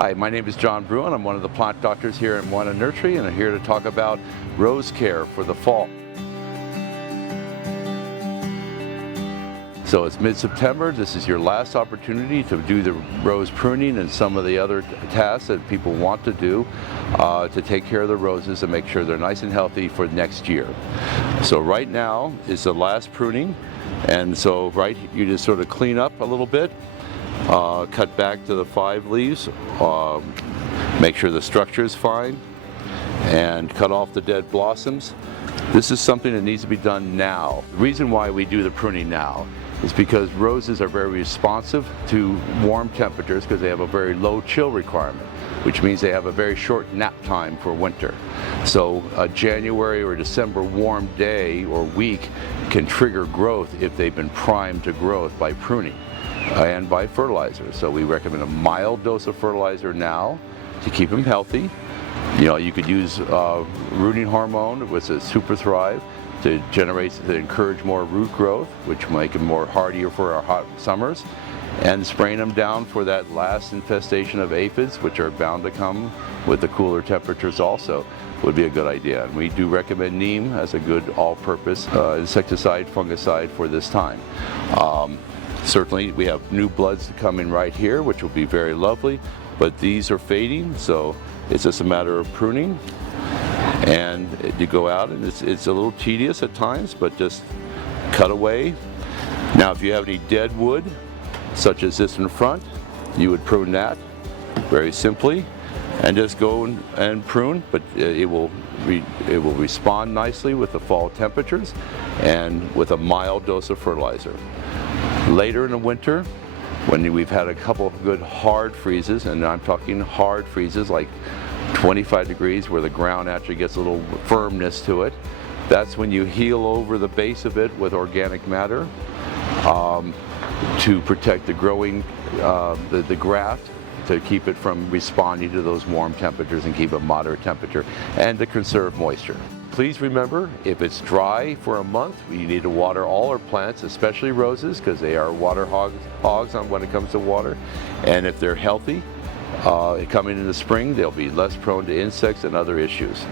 Hi, my name is Jon Bruyn. I'm one of the plant doctors here at Moana Nursery, and I'm here to talk about rose care for the fall. So it's mid-September. This is your last opportunity to do the rose pruning and some of the other tasks that people want to do to take care of the roses and make sure they're nice and healthy for next year. So right now is the last pruning, and so you just sort of clean up a little bit. Cut back to the 5 leaves, make sure the structure is fine, and cut off the dead blossoms. This is something that needs to be done now. The reason why we do the pruning now is because roses are very responsive to warm temperatures because they have a very low chill requirement, which means they have a very short nap time for winter. So a January or December warm day or week can trigger growth if they've been primed to growth by pruning and by fertilizer. So we recommend a mild dose of fertilizer now to keep them healthy. You could use rooting hormone with a Super Thrive to encourage more root growth, which will make them more hardier for our hot summers, and spraying them down for that last infestation of aphids, which are bound to come with the cooler temperatures also, would be a good idea. And we do recommend neem as a good all-purpose insecticide, fungicide for this time. Certainly we have new buds coming right here, which will be very lovely, but these are fading, so it's just a matter of pruning. And you go out, and it's a little tedious at times, but just cut away. Now if you have any dead wood, such as this in front, you would prune that very simply and just go and prune, but it will respond nicely with the fall temperatures and with a mild dose of fertilizer. Later in the winter, when we've had a couple of good hard freezes, and I'm talking hard freezes like 25 degrees where the ground actually gets a little firmness to it, that's when you heal over the base of it with organic matter to protect the growing, the graft, to keep it from responding to those warm temperatures and keep a moderate temperature, and to conserve moisture. Please remember, if it's dry for a month, we need to water all our plants, especially roses, because they are water hogs on when it comes to water. And if they're healthy, coming in the spring, they'll be less prone to insects and other issues.